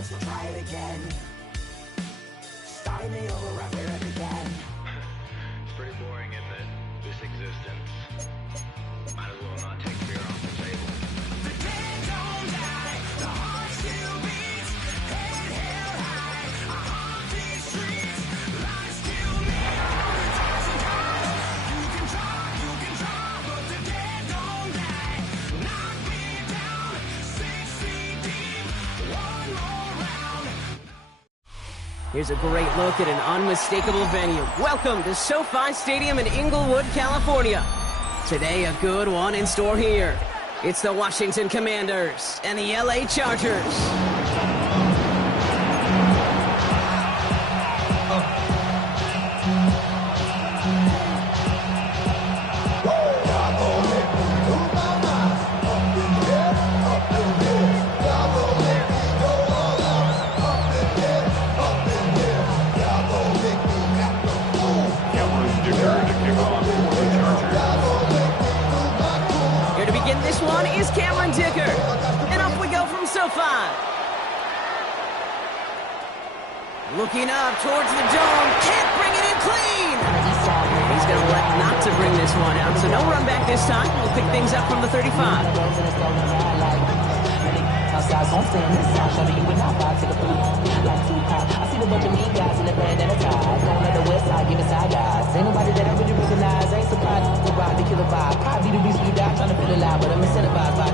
minutes, we'll try it again. Starting me over right where it began. It's pretty boring, isn't it? This existence. Might as well not take fear off the table. The dead don't die, the heart still beats. Head held high, I haunt these streets. Life still needs thousand cars. You can try, but the dead don't die. Knock me down, 6 feet deep. One more round. Here's a great look at an unmistakable venue. Welcome to SoFi Stadium in Inglewood, California. Today, a good one in store here. It's the Washington Commanders and the LA Chargers. Here to begin this one is Cameron Dicker. And off we go from SoFi. Looking up towards the dome. Can't bring it in clean. He's going to elect not to bring this one out. So no run back this time. We'll pick things up from the 35. Outside, so I'm staying inside, shorty, you would not buy, take a food like Tupac. I see the bunch of mean guys in the band and a tie. Going at the west side, giving side guys. Ain't nobody that I really recognize. Ain't surprised to ride the killer vibe. Probably the reason you die, trying to feel alive, but I'm incentivized by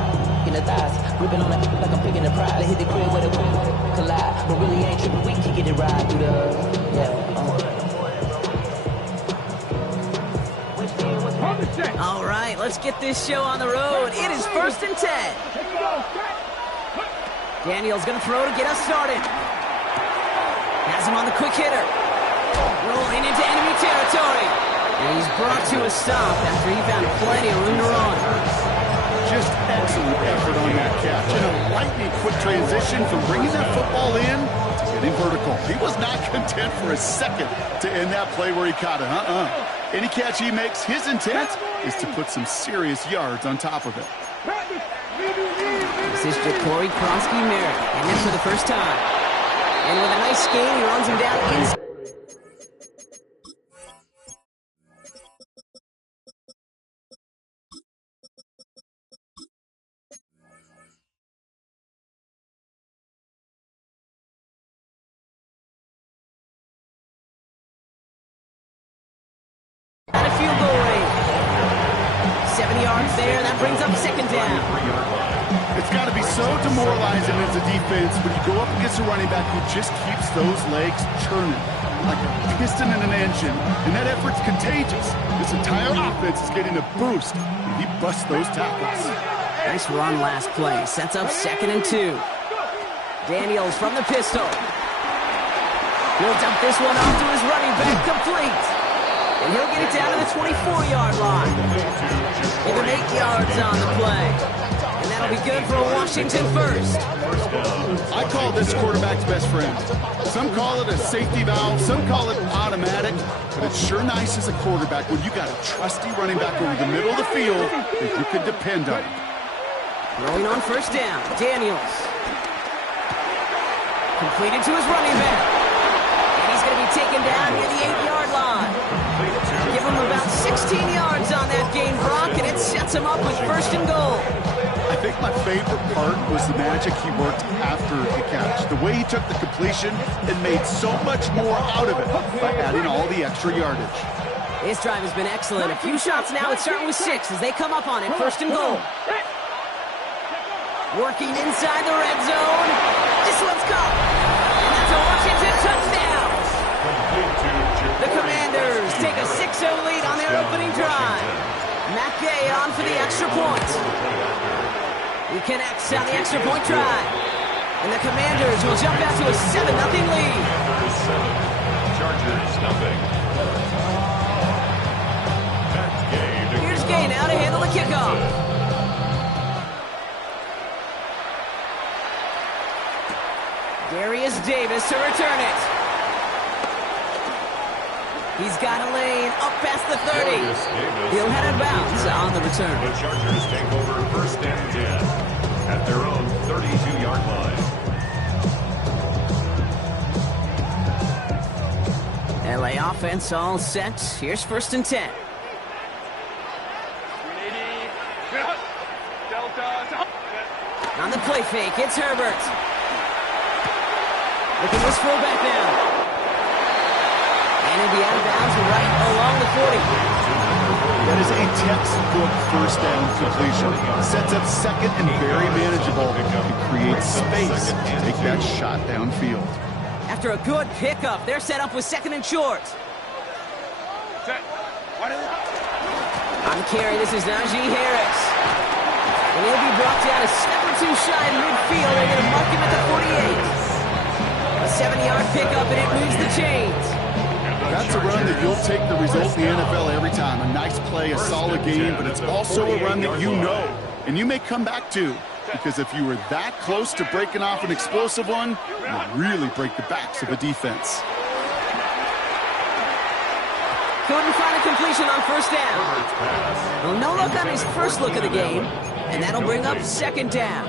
in the thighs. Gripping on it like I'm picking the pride. I hit the crib with a collide, but really ain't tripping. We can get it right through the All right, let's get this show on the road. It is 1st and 10. Daniel's going to throw to get us started. Has him on the quick hitter. Rolling into enemy territory. And he's brought to a stop after he found plenty of room to run. Just excellent effort on that catch. And a lightning quick transition from bringing that football in to getting vertical. He was not content for a second to end that play where he caught it. Any catch he makes, his intent is to put some serious yards on top of it. This is Jacory Kronsky-Merritt, and this for the first time. And with a nice gain, he runs him down inside. At a field goal range. 7 yards there, that brings up 2nd down. It's got to be so demoralizing as a defense when you go up against a running back who just keeps those legs churning like a piston in an engine, and that effort's contagious. This entire offense is getting a boost when he busts those tackles. Nice run last play. Sets up 2nd and 2. Daniels from the pistol. He'll dump this one off to his running back, complete. And he'll get it down to the 24-yard line. Give him 8 yards on the play. And that'll be good for a Washington first. I call this quarterback's best friend. Some call it a safety valve, some call it automatic, but it's sure nice as a quarterback when you got a trusty running back over the middle of the field that you can depend on. Rolling on 1st down, Daniels. Completed to his running back. And he's going to be taken down near the 8-yard line. Give him about 16 yards on that gain, Brock, and it sets him up with 1st and goal. I think my favorite part was the magic he worked after the catch. The way he took the completion and made so much more out of it by adding all the extra yardage. His drive has been excellent. A few shots now. It's starting with 6 as they come up on it. 1st and goal. Working inside the red zone. This one's caught. And that's a Washington touchdown. The Commanders take a 6-0 lead on their opening drive. Matt Gay on for the extra point. He connects on the extra point try. And the Commanders will jump out to a 7-0 lead. Chargers nothing. Here's Gay now to handle the kickoff. Darius Davis to return it. He's got a lane up past the 30. He'll head out of bounds on the return. The Chargers take over 1st and 10 at their own 32-yard line. Offense all set. Here's 1st and 10. On the play fake, it's Herbert. Looking this fullback now. And he'll be out of bounds right along the 40. That is a textbook first down completion. Sets up second and very manageable. It creates space to take that shot downfield. After a good pickup, they're set up with 2nd and short. On the carry, this is Najee Harris. And he'll be brought down a step or two shy in midfield. They're going to mark him at the 48. A 7-yard pickup, and it moves the chains. That's a run that you'll take the result in the NFL every time. A nice play, a solid game, but it's also a run that you know, and you may come back to. Because if you were that close to breaking off an explosive one, you'll really break the backs of a defense. Couldn't find a completion on 1st down. Well, no look on his first look of the game, and that'll bring up 2nd down.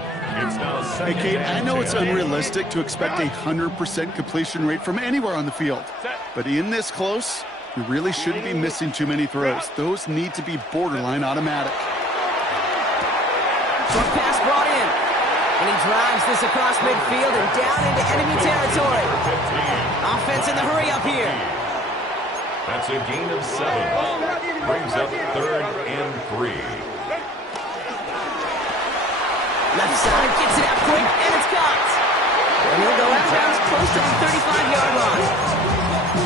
Hey, Kate, I know it's unrealistic to expect a 100% completion rate from anywhere on the field. But in this close, you really shouldn't be missing too many throws. Those need to be borderline automatic. Short pass brought in. And he drives this across midfield and down into enemy territory. Offense in the hurry up here. That's a gain of 7. Brings up 3rd and 3. Left side, gets it out quick, and it's caught. And he'll go out of bounds close to the 35-yard line.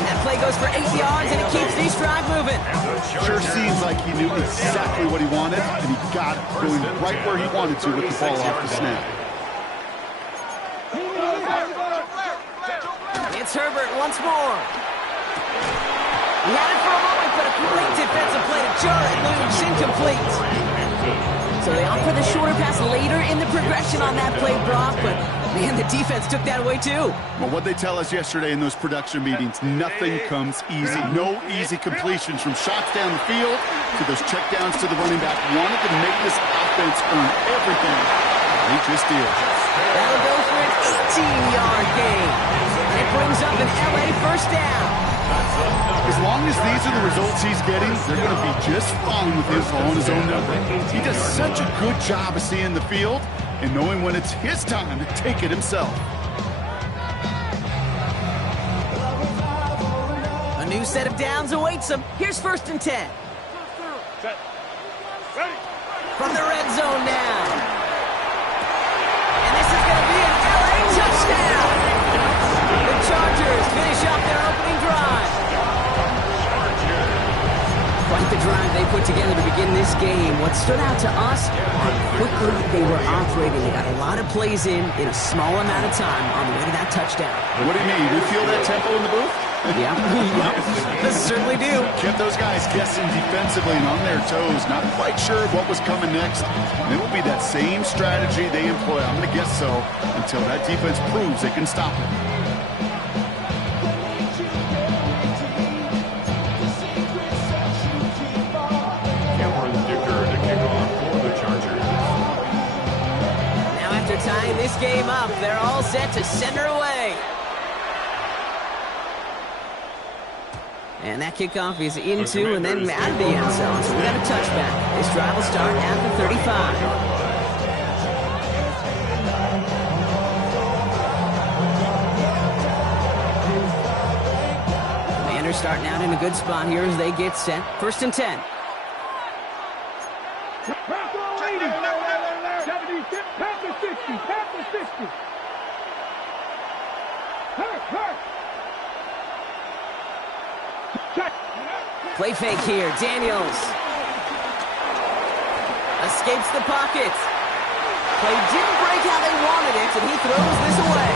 That play goes for 8 yards, and it keeps the drive moving. Sure seems like he knew exactly what he wanted, and he got it going right where he wanted to with the ball off the snap. It's Herbert once more. He had it for a moment, but a great defensive play to jar it loose, incomplete. So they opt for the shorter pass later in the progression on that play, Brock, but man, the defense took that away too. Well, what they tell us yesterday in those production meetings, nothing comes easy. No easy completions from shots down the field to those checkdowns to the running back. Wanted to make this offense earn everything. They just did. That'll go for an 18-yard gain. And it brings up an LA 1st down. As long as these are the results he's getting, they're going to be just fine with him calling his own number. He does such a good job of seeing the field and knowing when it's his time to take it himself. A new set of downs awaits him. Here's 1st and 10. From the red zone now. And this is going to be an LA touchdown. The Chargers finish off their opening drive. Quite the drive they put together to begin this game. What stood out to us, how quickly they were operating. They got a lot of plays in a small amount of time on the way to that touchdown. What do you mean? You feel that tempo in the booth? Yeah, yep, certainly do. Kept those guys guessing defensively and on their toes, not quite sure what was coming next. And it will be that same strategy they employ, I'm going to guess so, until that defense proves they can stop it. Tying this game up, they're all set to send her away. And that kickoff is into and then out of the end zone, so we got a touchback. This drive will start at the 35. Commanders starting out in a good spot here as they get set. 1st and 10. Play fake here. Daniels escapes the pocket. Play didn't break how they wanted it, and he throws this away.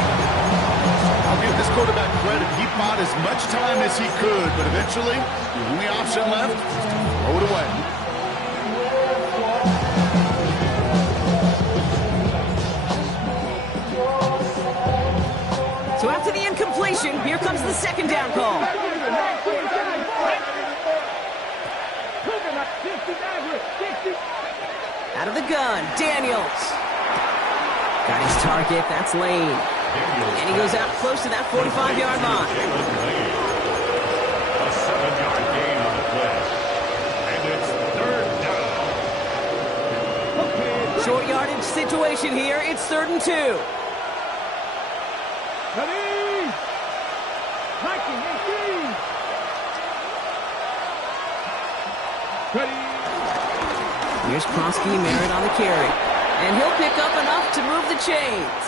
I'll give this quarterback credit. He bought as much time as he could, but eventually, the only option left was to throw it away. So after the incompletion, here comes the 2nd down call. Out of the gun, Daniels. Got his target, that's Lane. And he goes out close to that 45-yard line. situation here. It's 3rd and 2. Ready? Hiking, 18. Ready? Here's Kronsky, Merritt on the carry. And he'll pick up enough to move the chains.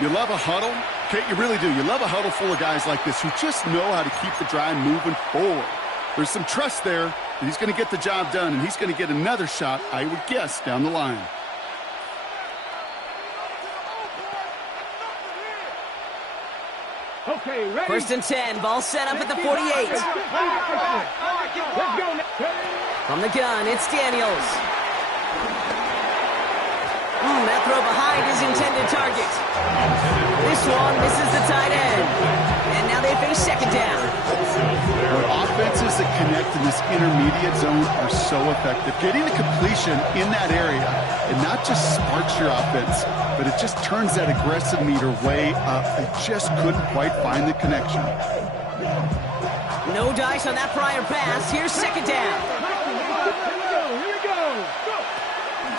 You love a huddle? Kate, you really do. You love a huddle full of guys like this who just know how to keep the drive moving forward. There's some trust there that he's going to get the job done, and he's going to get another shot, I would guess, down the line. Okay, ready? 1st and 10, ball set up at the 48. Let's go. From the gun, it's Daniels. That throw behind his intended target. This one misses the tight end. And now they face 2nd down. What offenses that connect in this intermediate zone are so effective. Getting the completion in that area, it not just sparks your offense, but it just turns that aggressive meter way up. They just couldn't quite find the connection. No dice on that prior pass. Here's 2nd down. Here we go.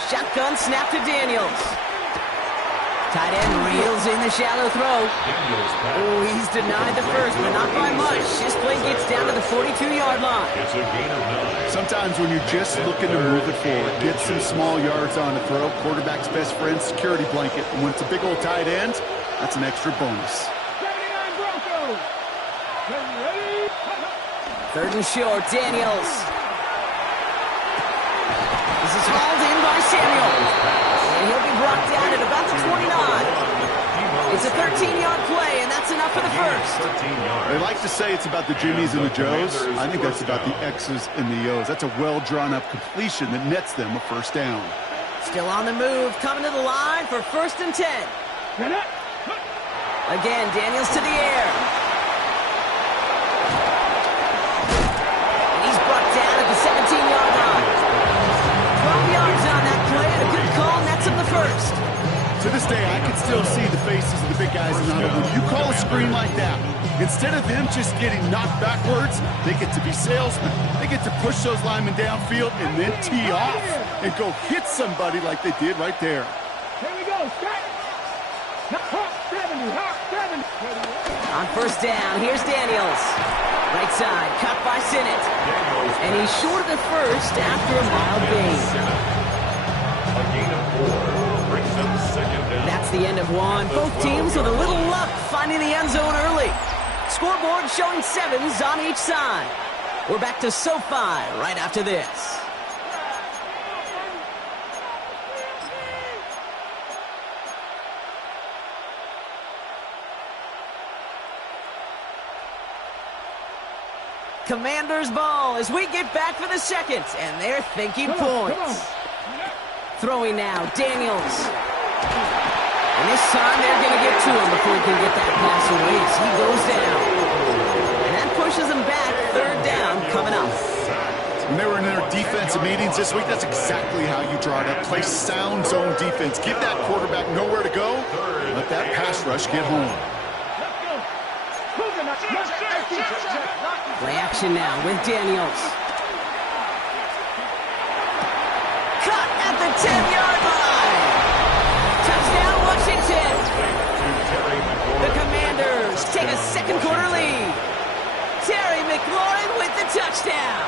Shotgun snap to Daniels. Tight end reels in the shallow throw. Oh, he's denied the first, but not by much. His play gets down to the 42-yard line. It's a gain of 9. Sometimes when you're just looking to move it forward, get some small yards on a throw, quarterback's best friend, security blanket. And when it's a big old tight end, that's an extra bonus. 79 Broncos. Ready? 3rd and short, Daniels. This is hauled in by Samuel. And he'll be brought down at about the 29. It's a 13-yard play, and that's enough for the first. They like to say it's about the Jimmies and the Joes. I think that's about the X's and the O's. That's a well-drawn-up completion that nets them a first down. Still on the move, coming to the line for 1st and 10. Again, Daniels to the air. And he's brought down at the 17-yard line. 12 yards on that play, and a good call nets him the first. To this day, I can still see the faces of the big guys in the huddle. When you call a screen like that, instead of them just getting knocked backwards, they get to be salesmen. They get to push those linemen downfield and then tee off and go hit somebody like they did right there. Here we go. Start. 70. On 1st down, here's Daniels. Right side, cut by Szn1. And he's short of the first after a mild gain. A gain of 4. Brings up 2nd down. That's the end of one. Both teams with a little luck finding the end zone early. Scoreboard showing 7s on each side. We're back to SoFi right after this. Commanders ball as we get back for the 2nd, and they're thinking points. Throwing now, Daniels. And this time they're going to get to him before he can get that pass away as he goes down. And that pushes him back. 3rd down coming up. When they were in their defensive meetings this week, that's exactly how you draw it up. Play sound zone defense. Give that quarterback nowhere to go. Let that pass rush get home. Play action now with Daniels. Cut at the 10-yard line. Touchdown, Washington. The Commanders take a 2nd quarter lead. Terry McLaurin with the touchdown.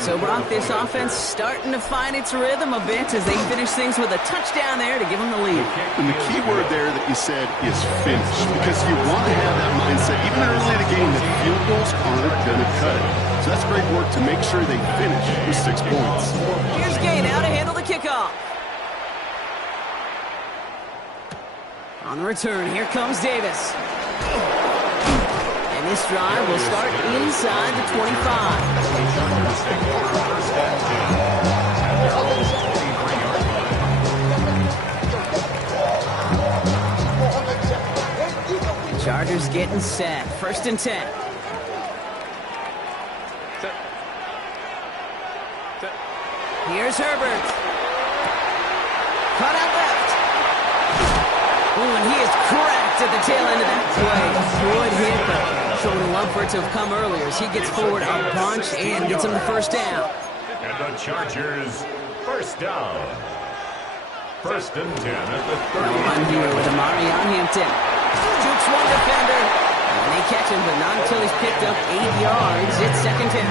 So, Brock, this offense starting to find its rhythm a bit as they finish things with a touchdown there to give them the lead. And the key word there that you said is finish, because you want to have that mindset, even early in the game, that field goals aren't going to cut it. So that's great work to make sure they finish with 6 points. Here's Gay now to handle the kickoff. On the return, here comes Davis. And this drive will start inside the 25. Chargers getting set. 1st and 10. Here's Herbert. Cut out left. Ooh, and he is cracked at the tail end of that play. Good hit, but showing love for it to have come earlier as he gets forward a bunch and gets him the 1st down. And the Chargers First down. First and 10 at the No run 30. here with Amari on Hampton. Jukes one defender. And they catch him, but not until he's picked up 8 yards. It's second down.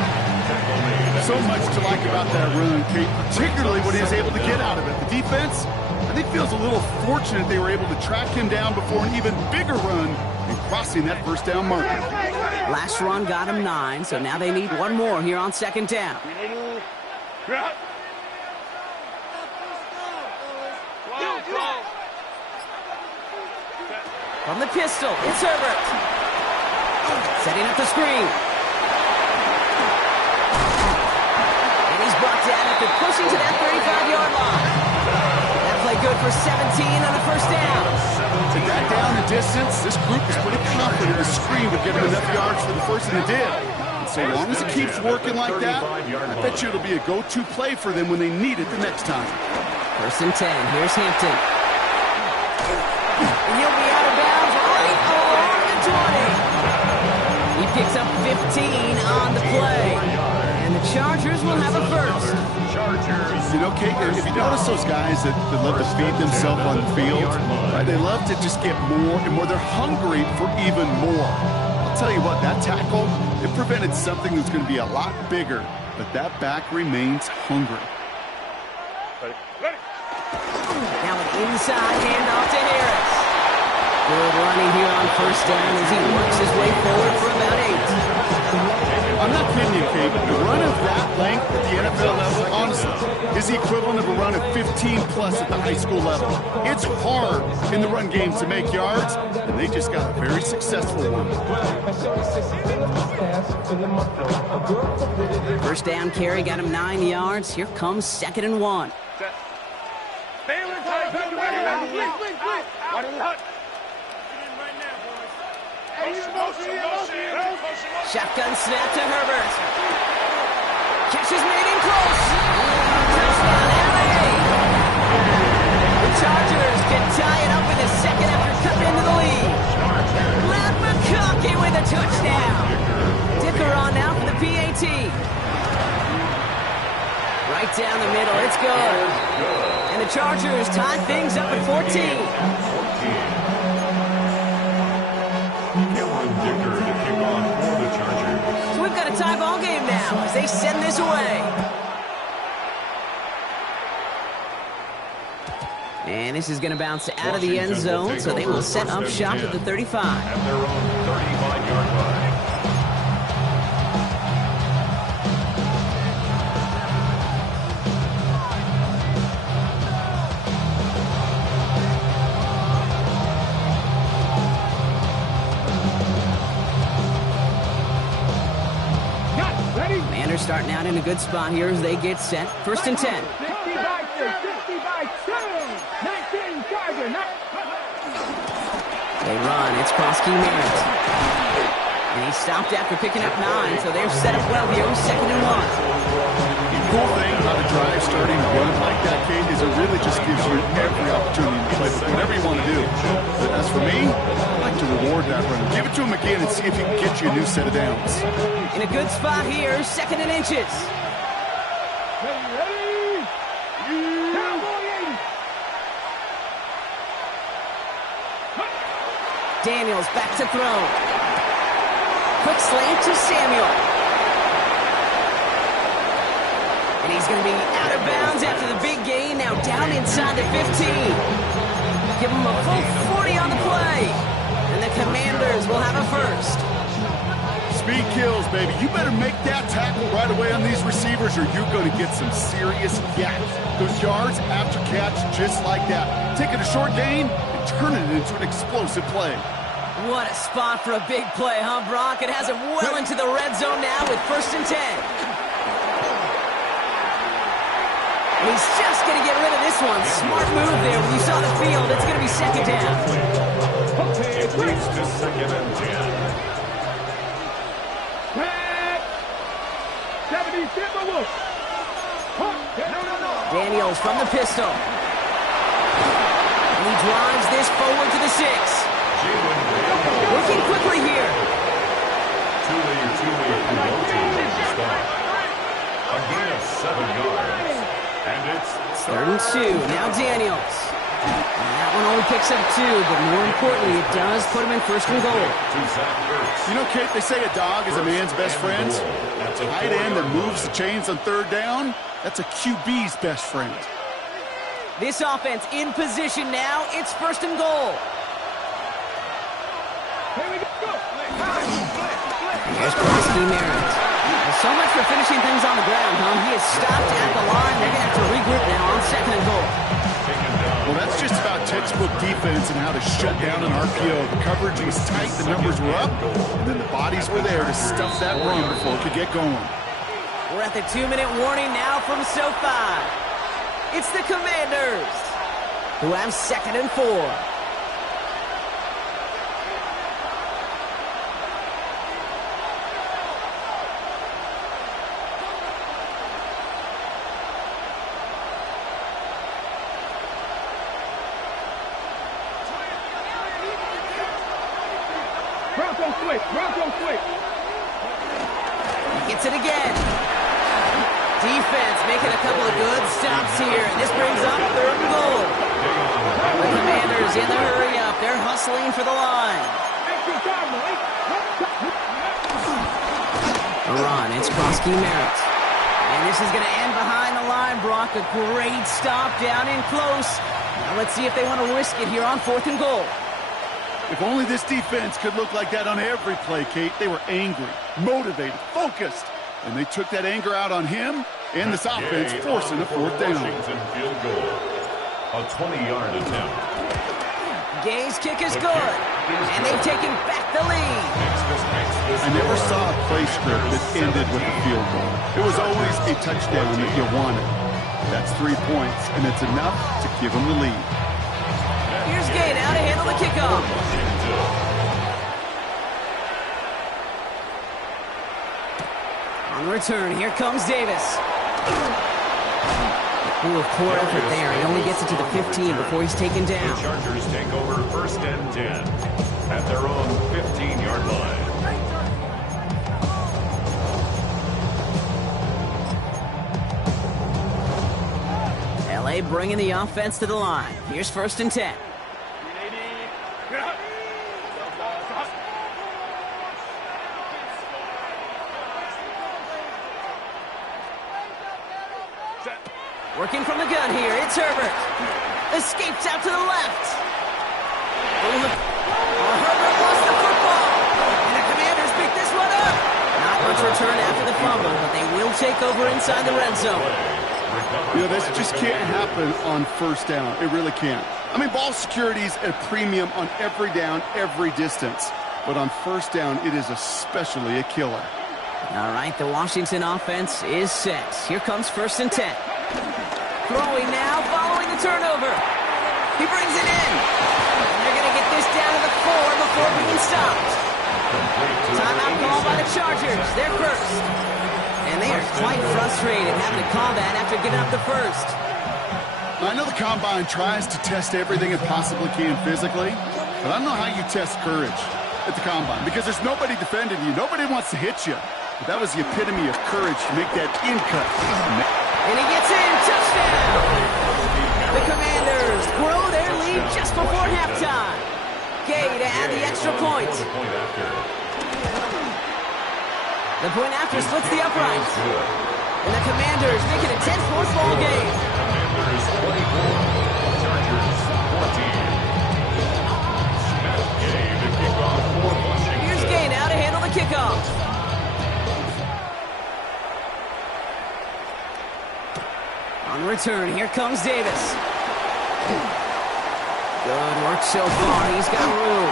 So much to like about that run, Kate, particularly what he was able to get out of it. The defense, I think, feels a little fortunate they were able to track him down before an even bigger run and crossing that first down marker. Last run got him 9, so now they need one more here on second down. From the pistol, it's Herbert. Setting up the screen. And he's brought down after pushing to that 35-yard line. That play good for 17 on the first down. To that down the distance, this group is pretty confident the screen would get him enough yards for the first, and it did. And so long as it keeps working like that, I bet you it'll be a go-to play for them when they need it the next time. First and 10. Here's Hampton. And he'll be out of bounds right along the 20. He picks up 15 on the play. And the Chargers will have a first. You know, Kate, if you notice those guys that love to feed themselves on the field, right, they love to just get more and more. They're hungry for even more. I'll tell you what, that tackle, it prevented something that's going to be a lot bigger, but that back remains hungry. Now an inside handoff to Harris. Good running here on first down as he works his way forward for about 8. I'm not kidding you, Kate. The run of that length at the NFL level, honestly, is the equivalent of a run of 15-plus at the high school level. It's hard in the run game to make yards, and they just got a very successful one. First down carry got him 9 yards. Here comes second and 1. Shotgun snap to Herbert. Catch is made in close. Touchdown, LA. The Chargers can tie it up in the second after cutting into the lead. Matt McConkey with a touchdown. Dicker on now for the PAT. Right down the middle, it's good. And the Chargers tie things up at 14. So we've got a tie ball game now as they send this away. And this is going to bounce out of the end zone, so they will set up shop at the 35. At their own 35-yard line. Commanders starting out in a good spot here as they get set. First and 10. 60 by 2, 19 Charger. They run. It's Krosky Merritt. And he stopped after picking up 9, so they're set up well here. Second and 1. The cool thing about a drive starting a run like that, Kate, is it really just gives you every opportunity to play with whatever you want to do. But as for me, I like to reward that run. Give it to him again and see if he can get you a new set of downs. In a good spot here. Second and inches. Ready? Cowboy 80. Daniels back to throw. Quick slant to Samuel. And he's going to be out of bounds after the big gain. Now down inside the 15. Give him a full 40 on the play. And the Commanders will have a first. Speed kills, baby. You better make that tackle right away on these receivers or you're going to get some serious gaps. Those yards after catch just like that. Taking a short gain and turning it into an explosive play. What a spot for a big play, huh, Brock? It has him well into the red zone now with first and 10. And he's just going to get rid of this one. Smart move there. When you saw the field, it's going to be second down. It leads to second and 10. 70 Timberwolves. Daniels from the pistol. And he drives this forward to the 6. Working quickly here. Too late, too late. A gain of 7 yards. And it's 3rd and 2. Now Daniels. And that one only picks up 2, but more importantly, it does put him in 1st and goal. to Zach Ertz. You know, Kate, they say a dog is a man's best friend. A tight end that moves the chains on 3rd down, that's a QB's best friend. This offense in position now. It's 1st and goal. Here we go. Here's Krosky Merritt. Well, so much for finishing things on the ground, huh? He is stopped at the line. They're going to have to regroup now on 2nd and goal. Well, that's just about textbook defense and how to shut down an RPO. The coverage was tight, the numbers were up, and then the bodies were there to stuff that run before it could get going. We're at the 2-minute warning now from SoFi. It's the Commanders, who have 2nd and 4. Bronco quick. Gets it again. Defense making a couple of good stops here. And this brings up 3rd and goal. The Commanders in the hurry up. They're hustling for the line. A run. It's Krosky Merritt. And this is going to end behind the line, Brock. A great stop down in close. Now let's see if they want to risk it here on 4th and goal. If only this defense could look like that on every play, Kate. They were angry, motivated, focused, and they took that anger out on him and this offense, forcing a 4th down. Washington field goal. A 20-yard attempt. Gay's kick is good, and they've taken back the lead. I never saw a play script that ended with a field goal. It was always a touchdown that you wanted. That's 3 points, and it's enough to give them the lead. Here's Gay now to handle the kickoff. On the return, here comes Davis. Ooh, poor effort there. He only gets it to the 15 before he's taken The down. Chargers take over 1st and 10 at their own 15-yard line. LA bringing the offense to the line. Here's 1st and 10. Working from the gun here, it's Herbert. Escapes out to the left. Herbert lost the football. And the Commanders pick this one up. Not much return after the fumble, but they will take over inside the red zone. You know, this just can't happen on 1st down. It really can't. I mean, ball security's at a premium on every down, every distance. But on 1st down, it is especially a killer. All right, the Washington offense is set. Here comes 1st and 10. Throwing now, following the turnover. He brings it in. And they're going to get this down to the 4 before being stopped. Timeout call by the Chargers. They're 1st. And they are quite frustrated having to call that after giving up the 1st. I know the Combine tries to test everything it possibly can physically, but I don't know how you test courage at the Combine because there's nobody defending you. Nobody wants to hit you. But that was the epitome of courage to make that in-cut. And he gets in. Touchdown. The Commanders grow their lead just before halftime. Gay to add the extra point. The point after splits the uprights. And the Commanders make it a 10-4 ball game. Commanders 24, Chargers 14. Gay, the kickoff for Washington. Here's Gay now to handle the kickoff. On return, here comes Davis. Good work so far. He's got room.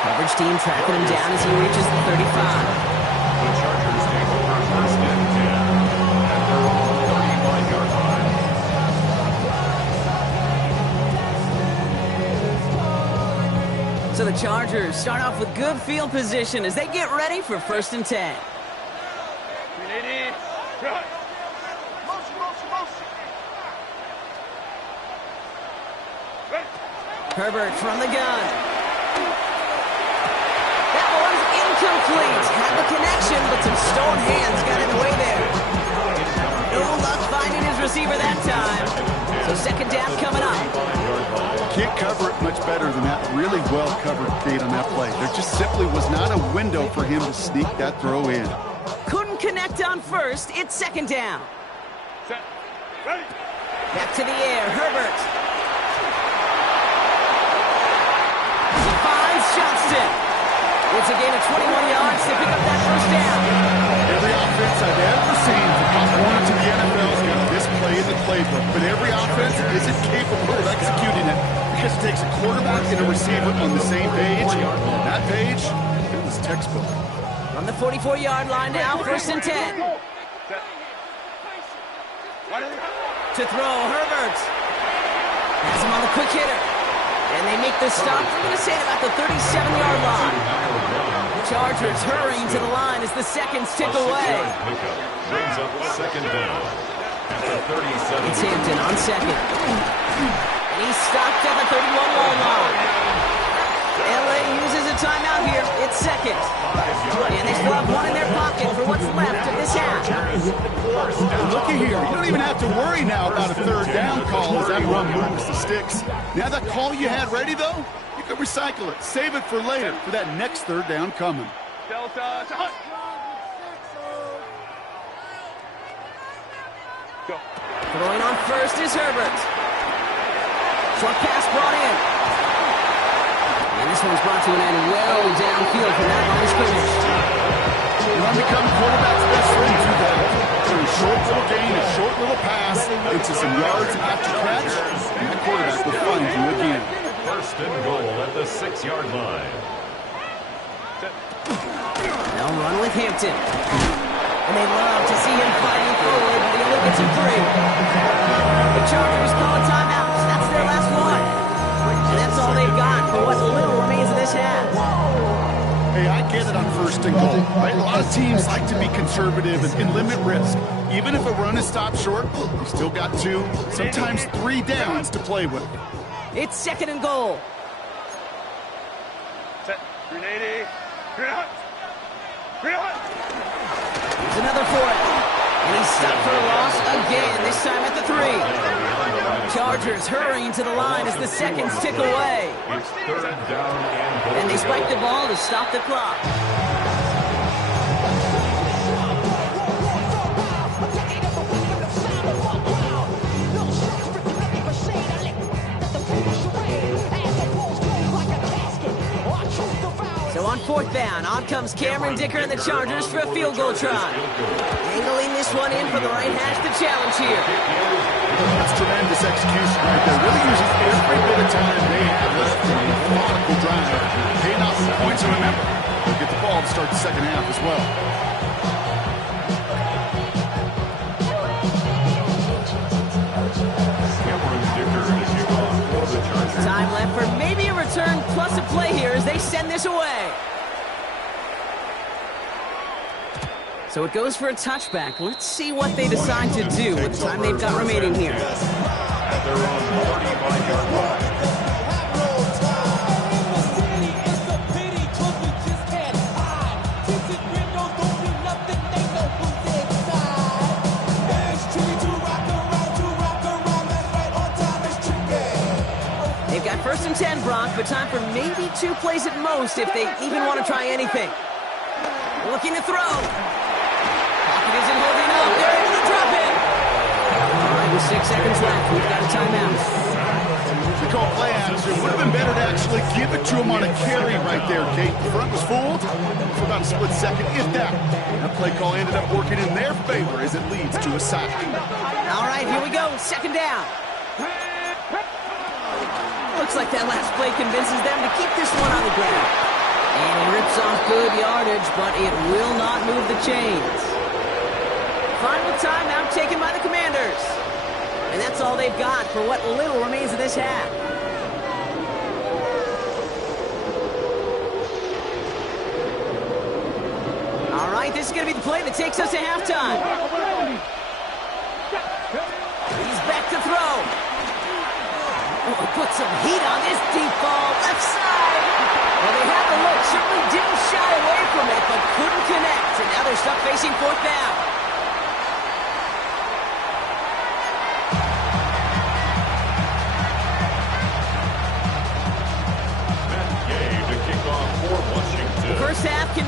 Coverage team tracking him down as he reaches the 35. The Chargers take over 1st and 10 at their own 35-yard line. So the Chargers start off with good field position as they get ready for 1st and 10. Herbert from the gun. That one's incomplete. Had the connection, but some stone hands got in the way there. No luck finding his receiver that time. So second down coming up. Can't cover it much better than that. Really well covered gate on that play. There just simply was not a window for him to sneak that throw in. Couldn't connect on first. It's second down. Set. Ready. Back to the air. Herbert. He finds Johnston. It's a gain of 21 yards to pick up that first down. Every offense I've ever seen from Pop Warner to the NFL has got this play in the playbook. But every offense isn't capable of executing it because it takes a quarterback and a receiver on the same page. On that page, it was textbook. From the 44-yard line now, first and 10. Set. Ready. To throw, Herbert. Has him on the quick hitter. And they make the stop, I'm going to say about the 37-yard line. Chargers hurrying to the line as the seconds tick away. Brings up second down. At the 37. It's Hampton on second. And he's stopped at the 31-yard line. LA uses a timeout here. It's second. And they still have one in their pocket for what's left of this half. Looky here. You don't even have to worry now about a third down call as that run moves the sticks. Now that call you had ready, though, you can recycle it. Save it for later for that next third down coming. Delta. Hunt. Go. Throwing on first is Herbert. Short pass brought in. And this one's brought to an end well downfield from that line of scrimmage. You want to become quarterback's best friend to that. Turn a short little gain, a short little pass into some yards after catch, and that quarterback will find you again. First and goal at the 6-yard line. They'll run with Hampton. And they love to see him fighting forward, but he only gets him 3. The Chargers call a timeout. That's their last one. And that's all they've got for what little remains of this half. Hey, I get it on first and goal, right? A lot of teams like to be conservative and limit risk. Even if a run is stopped short, you still got 2, sometimes 3 downs to play with. It's second and goal. Set. Grenade. Grenade. Grenade. Here's another for it. And he's stopped for a loss again, this time at the 3. Chargers hurrying to the line as the seconds tick away. It's third down and goal. And they spike the ball to stop the clock. So on fourth down, on comes Cameron Dicker and the Chargers for a field goal try. Angling this one in for the right hash to challenge here. That's tremendous execution right there. Really using every bit of time they have left in a methodical drive. Paying off some points, and remember, they'll get the ball to start the second half as well. Time left for maybe a return plus a play here as they send this away. So it goes for a touchback. Let's see what they decide to do with the time they've got remaining here. They're on 35-yard line. They've got first and 10, Brock, but time for maybe 2 plays at most if they even want to try anything. Looking to throw. Pocket isn't holding up. They're able to drop it. All right, with 6 seconds left, we've got a timeout. They call play action. It would have been better to actually give it to him on a carry right there, Kate. The front was fooled for about a split second, if that. That play call ended up working in their favor as it leads to a sack. All right, here we go. Second down. Looks like that last play convinces them to keep this one on the ground. And he rips off good yardage, but it will not move the chains. Final timeout taken by the Commanders. And that's all they've got for what little remains of this half. All right, this is going to be the play that takes us to halftime. He's back to throw. Oh, put some heat on this deep ball, left side. Well, they had the look, certainly didn't shy away from it, but couldn't connect. And now they're stuck facing fourth down.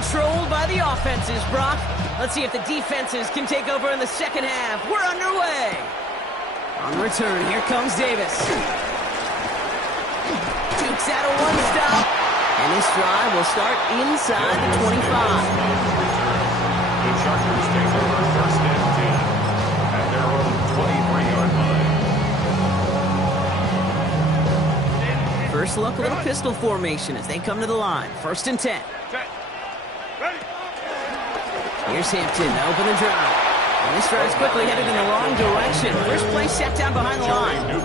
controlled by the offenses, Brock. Let's see if the defenses can take over in the second half. We're underway. On return, here comes Davis. Takes out a one-stop. And this drive will start inside the 25. The Chargers take over first and 10 at their own 23-yard line. First look, a little pistol formation as they come to the line. First and 10. Set. Ready. Here's Hampton to open the drive. And this drive is quickly headed in the wrong direction. First play set down behind the line.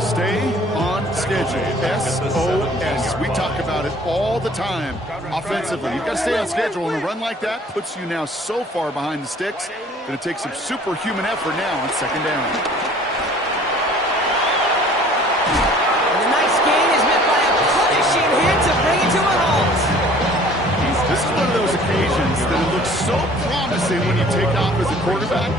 Stay on schedule. SOS. We talk about it all the time offensively. You've got to stay on schedule, and a run like that puts you now so far behind the sticks. Going to take some superhuman effort now on second down. And the nice gain is met by a punishing hit to bring it to a halt. This is one of those occasions that it looks so promising when you take off as a quarterback,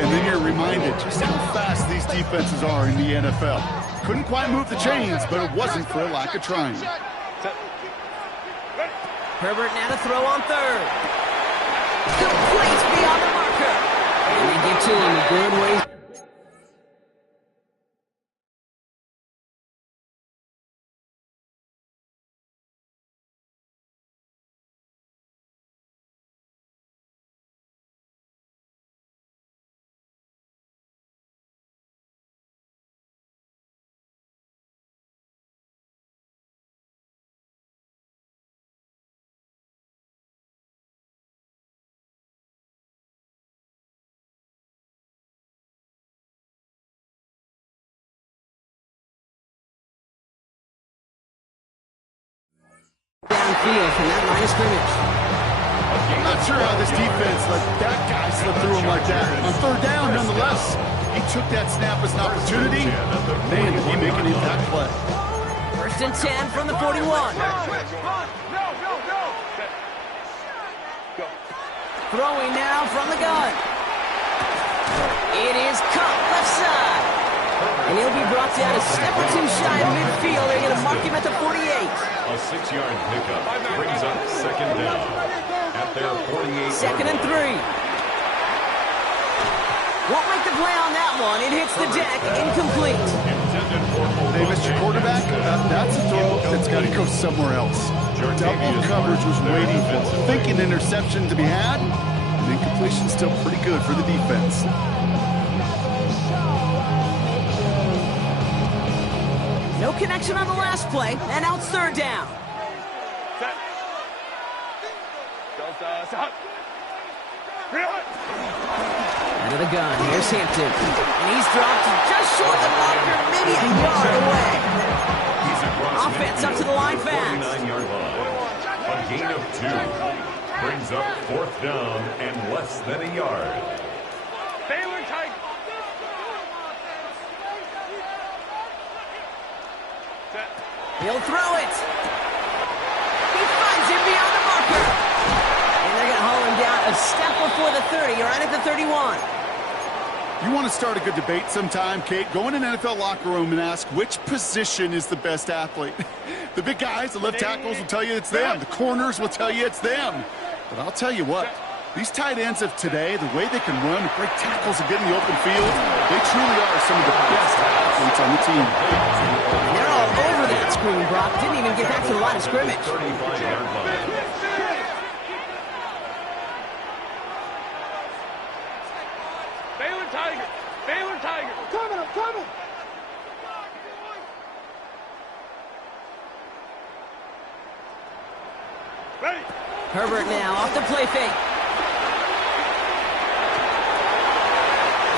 and then you're reminded just how fast these defenses are in the NFL. Couldn't quite move the chains, but it wasn't for a lack of trying. Herbert now to throw on third. Complete beyond the marker. And they get to him a good ways. Downfield from that line of scrimmage. I'm not sure how this defense let that guy slip through him like that. On third down, nonetheless, he took that snap as an opportunity. Man, did he make an impact play. First and 10 from the 41. No. Set. Go. Throwing now from the gun. It is caught left side. And he'll be brought down a step or two shy of midfield. They're going to mark him at the 48. A 6-yard pickup brings up second down at their 48. Second and 3. Won't make the play on that one. It hits the deck. Incomplete. Hey, Mr. Quarterback, that's a throw that's got to go somewhere else. Double coverage was waiting for thinking interception to be had, and incompletion still pretty good for the defense. No connection on the last play, and now it's third down. Set. Delta. Set. Reload. Out of the gun, here's Hampton. And he's dropped just short of the marker, maybe a yard away. Offense up to the line fast. 49-yard line. A gain of 2 brings up fourth down and less than a yard. Baylor Tiger. Set. He'll throw it. He finds him beyond the marker. And they're going to haul him down a step before the 30, right at the 31. You want to start a good debate sometime, Kate? Go in an NFL locker room and ask which position is the best athlete. The big guys, the left tackles will tell you it's them. The corners will tell you it's them. But I'll tell you what, these tight ends of today, the way they can run, break tackles, and get in the open field, they truly are some of the best athletes on the team. And they're all over that screen, Brock. Didn't even get back to the line of scrimmage. 35-yard line. Baylor Tiger. Baylor Tiger. I'm coming. Ready. Herbert now off the play fake.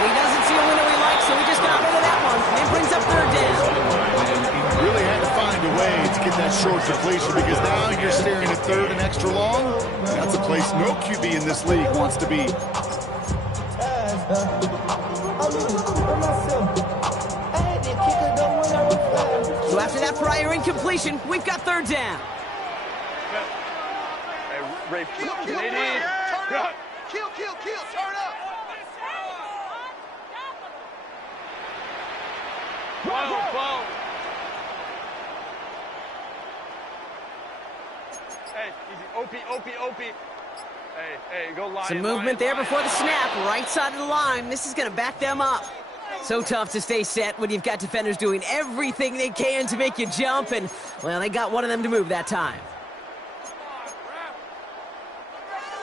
He doesn't see a window he likes, so he just got rid of that one. And brings up third down. Really had to find a way to get that short completion because now you're staring at third and extra long. That's a place no QB in this league wants to be. So after that prior incompletion, we've got third down. Hey, Ray. Kill, Turn up. Whoa. Hey, easy. OP. Hey, go line. Some movement there before the snap. Right side of the line. This is going to back them up. So tough to stay set when you've got defenders doing everything they can to make you jump. And, well, they got one of them to move that time.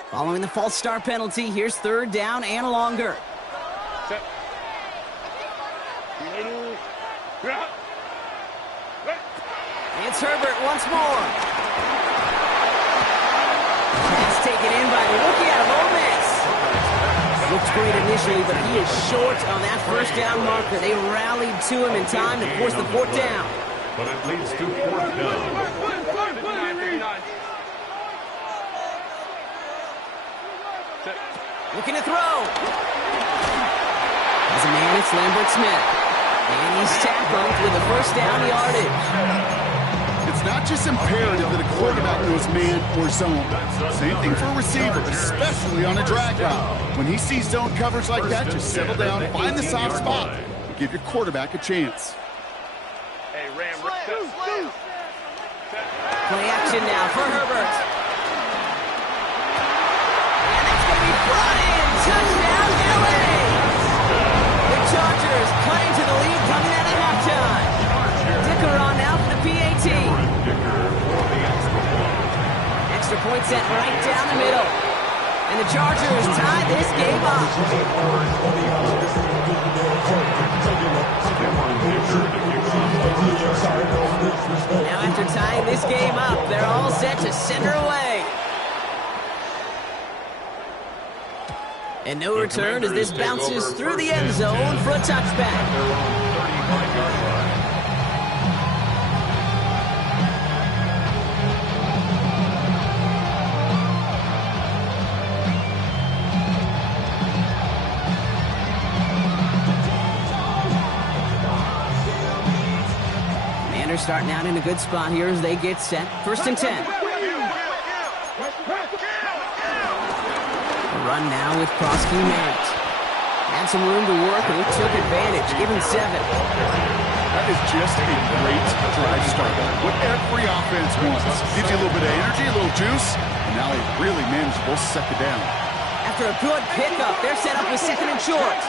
Following the false start penalty, here's third down and longer. Set. It's Herbert once more. Pass taken in by the rookie out of Ole Miss. Looks great initially, but he is short on that first down marker. They rallied to him in time to force the fourth down. But it leads to fourth down. Looking to throw. As a man, it's Lambert Smith. And he's tackled with the first down yardage. It's not just imperative that a quarterback knows man or zone. Same thing for a receiver, especially on a drag route. When he sees zone coverage like that, just settle down, find the soft spot, and give your quarterback a chance. Hey, Ram. Play action now for Herbert. And that's going to be brought in. Touchdown, LA! The Chargers cutting to the lead coming out of halftime. Dicker on now for the PAT. Extra point set right down the middle. And the Chargers tie this game up. Now after tying this game up, they're all set to send her away. And no return as this bounces through the end zone for a touchback. Commanders starting out in a good spot here as they get set. First and 10. Run now with Prosky Merritt. Had some room to work and he took advantage. Give him 7. That is just a great drive start. What every offense wants. Gives you a little bit of energy, a little juice, and now a really manageable second down. After a good pickup, they're set up with second and short.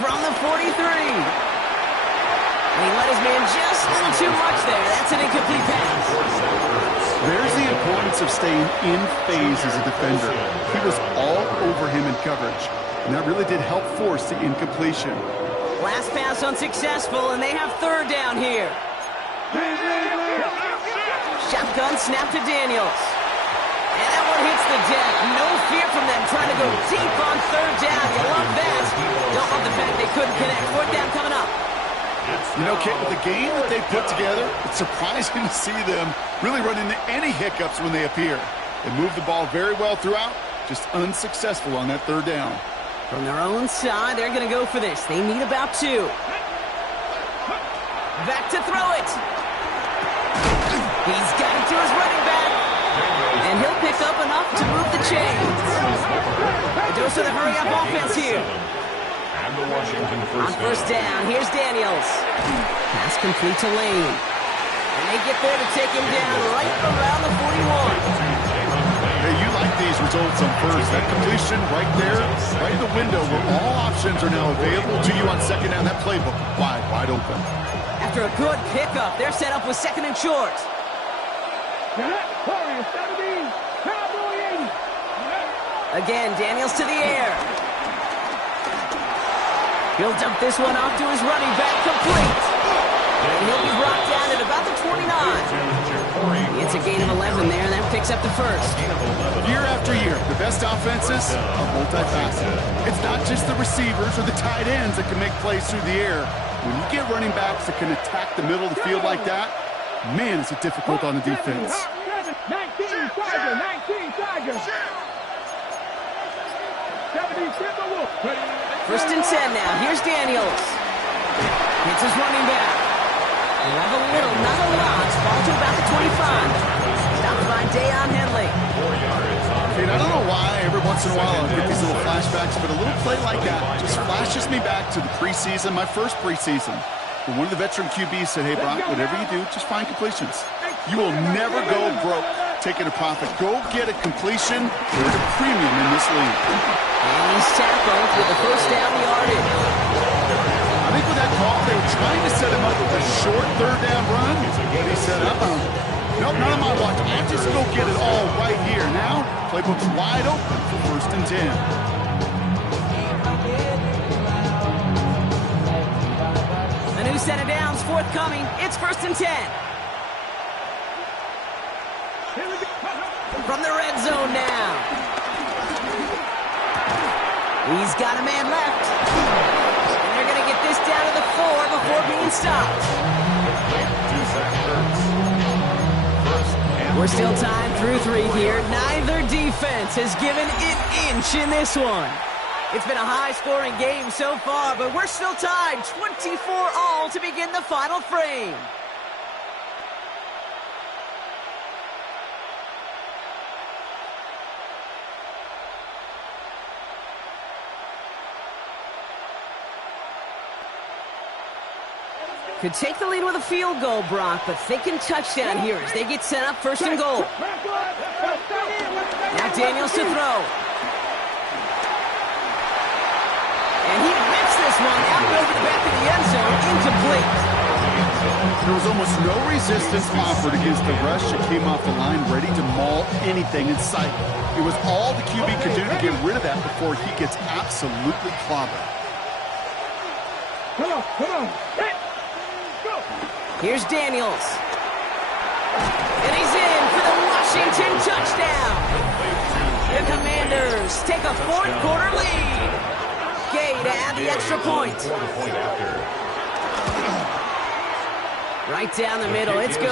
From the 43. And he let his man just a little too much there. That's an incomplete pass. There's the importance of staying in phase as a defender. He was all over him in coverage, and that really did help force the incompletion. Last pass unsuccessful, and they have third down here. Shotgun snap to Daniels. And that one hits the deck. No fear from them trying to go deep on third down. You love that. Don't love the fact they couldn't connect. Fourth down coming up. You know, Kit, with the game that they put together, it's surprising to see them really run into any hiccups when they appear. They move the ball very well throughout, just unsuccessful on that third down. From their own side, they're going to go for this. They need about 2. Back to throw it. He's got it to his running back. And he'll pick up enough to move the chains. A dose of the hurry-up offense here. And the Washington On first down, here's Daniels. Pass complete to Lane. And they get there to take him down right around the 41. Hey, you like these results on first. That completion right there, right in the window where all options are now available to you on second down. That playbook wide open. After a good pickup, they're set up with second and short. Again, Daniels to the air. He'll dump this one off to his running back, complete. And he'll be brought down at about the 29. It's a gain of 11 there, and that picks up the first. Year after year, the best offenses are multifaceted. It's not just the receivers or the tight ends that can make plays through the air. When you get running backs that can attack the middle of the field like that, man, is it difficult on the defense. 19 Tiger. First and 10 now. Here's Daniels. Hits his running back. He'll have a little, not a lot. Ball to about the 25. Stopped by Deion Henley. Kate, I don't know why every once in a while I get these little flashbacks, but a little play like that just flashes me back to the preseason, my first preseason. When one of the veteran QBs said, hey, Brock, whatever you do, just find completions. You will never go broke taking a profit. Go get a completion. There's a premium in this league. And he's tackled with the first down yardage. I think with that call, they were trying to set him up with a short third down run. But he said, nope, none of my watch. I'll just go get it all right here. Now, playbook's wide open for 1st and 10. A new set of downs forthcoming. It's 1st and 10. From the red zone now. He's got a man left. And they're going to get this down to the 4 before being stopped. We're still tied through 3 here. Neither defense has given an inch in this one. It's been a high-scoring game so far, but we're still tied 24-all to begin the final frame. Could take the lead with a field goal, Brock, but thinking touchdown here as they get set up 1st and goal. Now Daniels to throw. And he rips this one out over the back of the end zone, incomplete. There was almost no resistance offered against the rush. It came off the line ready to maul anything in sight. It was all the QB could do to get rid of that before he gets absolutely clobbered. Come on. Here's Daniels. And he's in for the Washington touchdown. The Commanders take a 4th quarter lead. Gay to add the extra point. Right down the middle, it's good.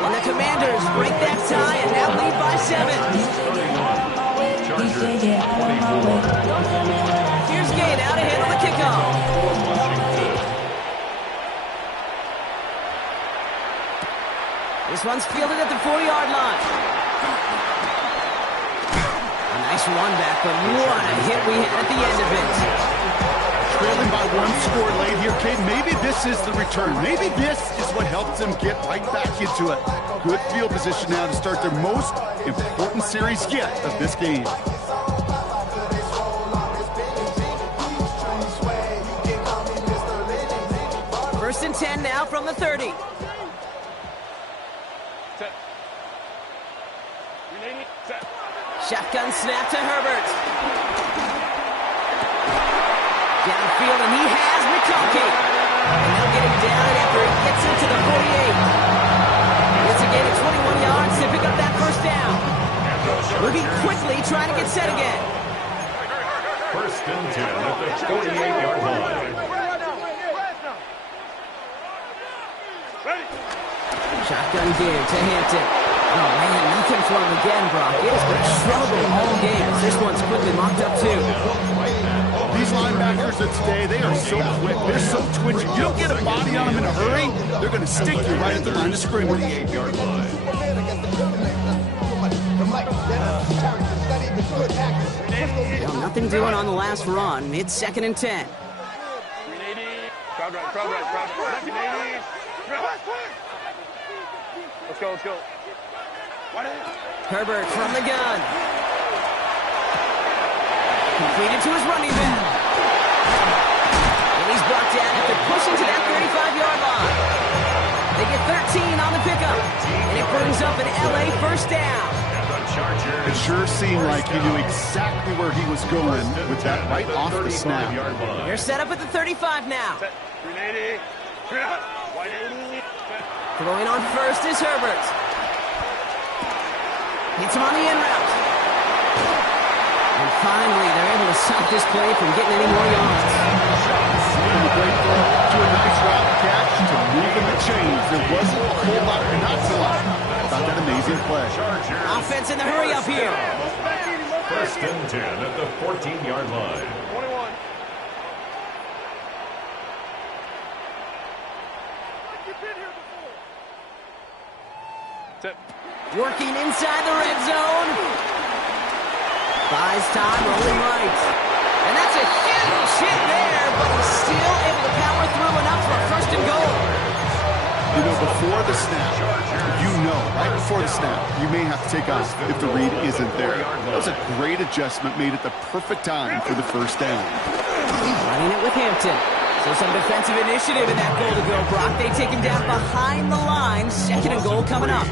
And the Commanders break that tie and now lead by 7. Here's Gay now to handle the kickoff. This one's fielded at the 4-yard line. A nice run back, but what a hit we had at the end of it. Trailing by 1 score late here, Kate. Maybe this is the return. Maybe this is what helps them get right back into it. Good field position now to start their most important series yet of this game. First and 10 now from the 30. Shotgun snap to Herbert. Downfield, and he has McConkey. And they'll get him down after he gets into the 48. It's a gain of 21 yards to pick up that first down. Moving quickly, trying to get set again. 1st and 10 at the 48-yard line. Shotgun give to Hampton. Oh, man, nothing for him again, Brock. It has been a struggle all game. This one's quickly mocked up, too. These linebackers of today, they are so quick. They're so twitchy. You don't get a body on them in a hurry, they're going to stick you right at the line of scrimmage. 48-yard line. Well, nothing doing on the last run. It's 2nd and 10. Crowd right. Let's go. Herbert from the gun. Completed to his running back. And he's brought down after pushing to that 35-yard line. They get 13 on the pickup. And it brings up an LA first down. It sure seemed like he knew exactly where he was going with that right off the snap. They're set up at the 35 now. Throwing on first is Herbert. Hits him on the in route. And finally, they're able to stop this play from getting any more yards. From a great throw to a nice route catch to move in the chains. There wasn't a whole lot not to like about that amazing play. Offense in the hurry up here. 1st and 10 at the 14-yard line. 21. Working inside the red zone. Buys time, rolling right. And that's a huge hit there, but he's still able to power through enough for a 1st and goal. You know, before the snap, right before the snap, you may have to take off if the read isn't there. That was a great adjustment made at the perfect time for the first down. Running it with Hampton. So some defensive initiative in that goal to go. Brock, they take him down behind the line. Second and goal coming up.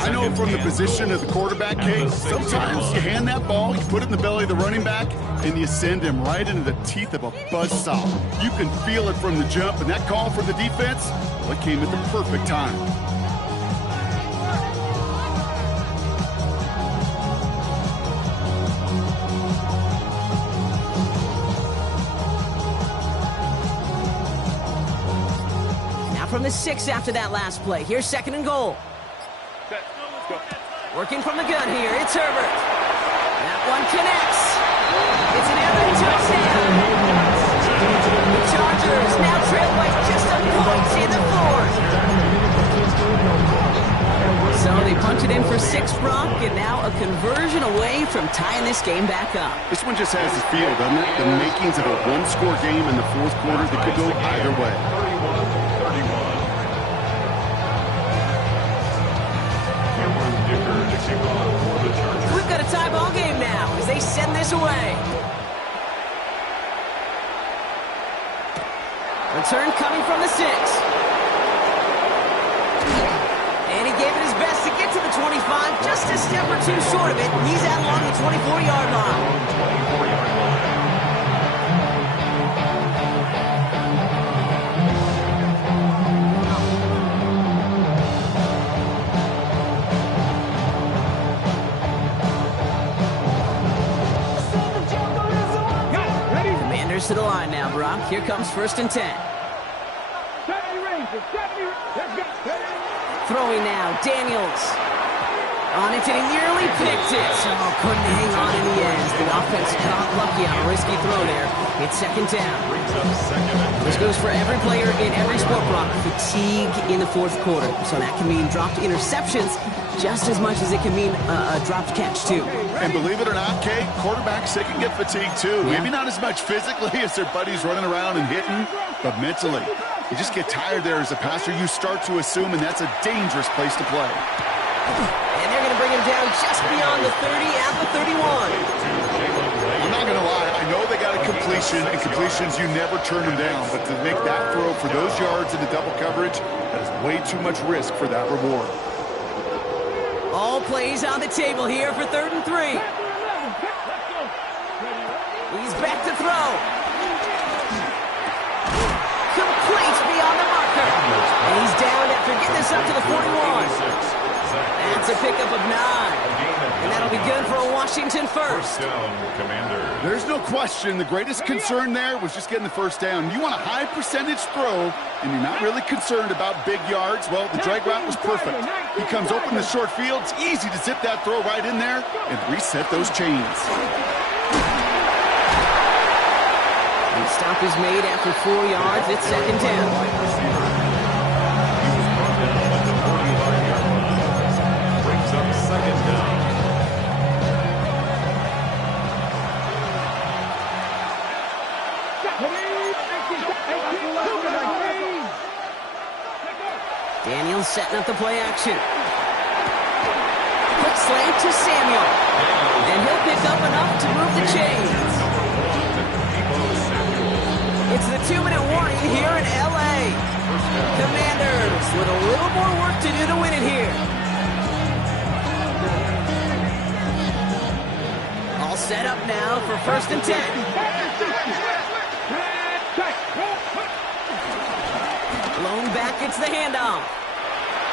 I know from the position of the quarterback, Kate, sometimes you hand that ball, you put it in the belly of the running back, and you send him right into the teeth of a buzzsaw. You can feel it from the jump, and that call for the defense, well, it came at the perfect time. Now from the 6 after that last play. Here's second and goal. Working from the gun here, it's Herbert. That one connects. It's an air raid touchdown. The Chargers now trail by just a point in the fourth. So they punch it in for 6, Brock, and now a conversion away from tying this game back up. This one just has the feel, doesn't it? The makings of a one-score game in the fourth quarter that could go either way. We've got a tie ball game now as they send this away. Return coming from the 6. And he gave it his best to get to the 25, just a step or two short of it. He's out along the 24-yard line. To the line now, Brock. Here comes 1st and 10. Throwing now, Daniels. On it, and he nearly picked it. Oh, couldn't hang on in the end. The offense got lucky on a risky throw there. It's second down. This goes for every player in every sport, Brock. Fatigue in the fourth quarter. So that can mean dropped interceptions just as much as it can mean a dropped catch, too. And believe it or not, Kate, quarterbacks, they can get fatigued, too. Yeah. Maybe not as much physically as their buddies running around and hitting, but mentally. You just get tired there as a passer. You start to assume, and that's a dangerous place to play. And they're going to bring him down just beyond the 30 at the 31. I'm not going to lie. I know they got a completion, and completions, you never turn them down. But to make that throw for those yards into double coverage, that is way too much risk for that reward. All plays on the table here for 3rd and 3. He's back to throw. Complete beyond the marker. And he's down after getting this up to the 41. That's a pickup of 9. And that'll be good for a Washington first. There's no question the greatest concern there was just getting the first down. You want a high percentage throw, and you're not really concerned about big yards. Well, the drag route was perfect. He comes open the short field. It's easy to zip that throw right in there and reset those chains. And stop is made after 4 yards. It's second down. Daniels setting up the play action. Quick slant to Samuel. And he'll pick up enough to move the chains. It's the 2-minute warning here in L.A. Commanders with a little more work to do to win it here. All set up now for 1st and 10. Blown back, it's the handoff.